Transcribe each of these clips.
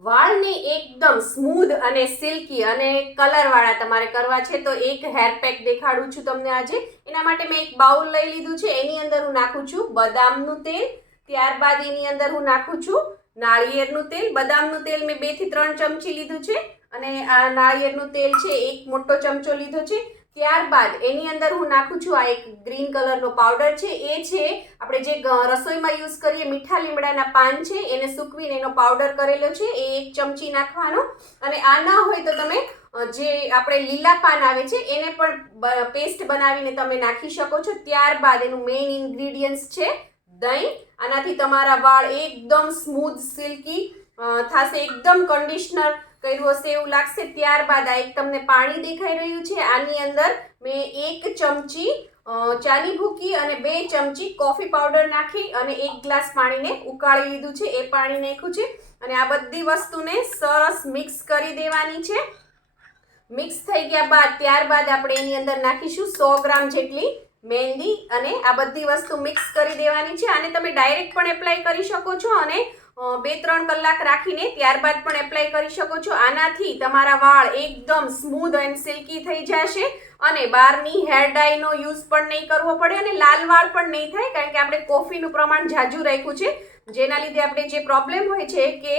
વાળને એકદમ સ્મૂધ અને સિલ્કી અને કલરવાળા તમારે કરવા છે તો એક હેર પેક દેખાડું છું તમને આજે. એના માટે મેં એક બાઉલ લઈ લીધું છે. એની અંદર હું નાખું છું બદામનું તેલ. ત્યારબાદ એની અંદર હું નાખું છું નાળિયેરનું તેલ. બદામનું તેલ મેં 2 થી 3 ચમચી લીધું છે અને આ નાળિયેરનું તેલ છે 1 મોટો ચમચો લીધો છે. ત્યારબાદ એની અંદર હું નાખું છું આ એક ગ્રીન કલરનો પાવડર છે. એ છે આપણે જે રસોઈમાં યુઝ કરીએ મીઠા લીમડાના પાન છે એને સૂકવીને એનો પાવડર કરેલો છે એ 1 ચમચી નાખવાનો. અને આ ના હોય તો તમે જે આપણે લીલા પાન આવે છે એને પણ પેસ્ટ બનાવીને તમે નાખી શકો છો. ત્યારબાદ એનું મેઇન ઇન્ગ્રીડિયન્ટ્સ છે દહીં. આનાથી તમારા વાળ એકદમ સ્મૂથ સિલ્કી થશે, એકદમ કન્ડિશનર કર્યું હશે એવું લાગશે. ત્યારબાદ આ એક તમને પાણી દેખાઈ રહ્યું છે. આની અંદર મેં 1 ચમચી ચાની ભૂકી અને 2 ચમચી કોફી પાવડર નાખી અને 1 ગ્લાસ પાણીને ઉકાળી લીધું છે. એ પાણી નાખ્યું છે અને આ બધી વસ્તુને સરસ મિક્સ કરી દેવાની છે. મિક્સ થઈ ગયા બાદ ત્યારબાદ આપણે એની અંદર નાખીશું 100 ગ્રામ જેટલી મહેંદી અને આ બધી વસ્તુ મિક્સ કરી દેવાની છે. આને તમે ડાયરેક્ટ પણ એપ્લાય કરી શકો છો અને 2-3 કલાક રાખીને ત્યારબાદ પણ એપ્લાય કરી શકો છો. આનાથી તમારા વાળ એકદમ સ્મૂધ એન્ડ સિલ્કી થઈ જશે અને બહારની હેર ડાયનો યુઝ પણ નહીં કરવો પડે અને લાલ વાળ પણ નહીં થાય, કારણ કે આપણે કોફીનું પ્રમાણ ઝાઝું રાખ્યું છે, જેના લીધે આપણે જે પ્રોબ્લેમ હોય છે કે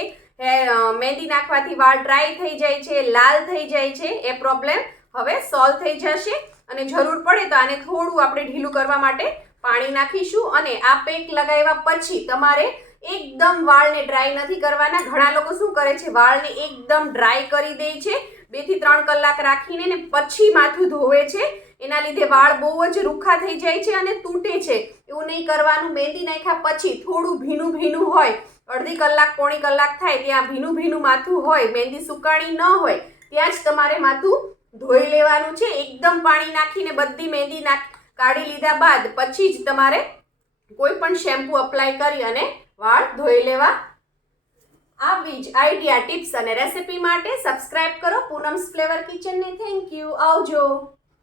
મહેંદી નાખવાથી વાળ ડ્રાય થઈ જાય છે, લાલ થઈ જાય છે, એ પ્રોબ્લેમ હવે સોલ્વ થઈ જશે. અને જરૂર પડે તો આને થોડું આપણે ઢીલું કરવા માટે પાણી નાખીશું. અને આ પેક લગાવ્યા પછી તમારે એકદમ વાળને ડ્રાય નથી કરવાના. ઘણા લોકો શું કરે છે, વાળને એકદમ ડ્રાય કરી દે છે 2 થી 3 કલાક રાખીને ને પછી માથું ધોવે છે. એના લીધે વાળ બહુ જ રૂખા થઈ જાય છે અને તૂટે છે. એવું નહીં કરવાનું. મહેંદી નાખ્યા પછી થોડું ભીનું ભીનું હોય, અડધી કલાક પોણી કલાક થાય ત્યાં ભીનું ભીનું માથું હોય, મહેંદી સુકાણી ન હોય, ત્યાં જ તમારે માથું ધોઈ લેવાનું છે. એકદમ પાણી નાખીને બધી મહેંદી કાઢી લીધા બાદ પછી જ તમારે કોઈ પણ શેમ્પૂ અપ્લાય કરી અને વાળ ધોઈ લેવા. આવી જ આઈડિયા, ટિપ્સ અને રેસિપી માટે સબસ્ક્રાઇબ કરો પૂનમ્સ ફ્લેવર કિચનને. Thank you. આવજો.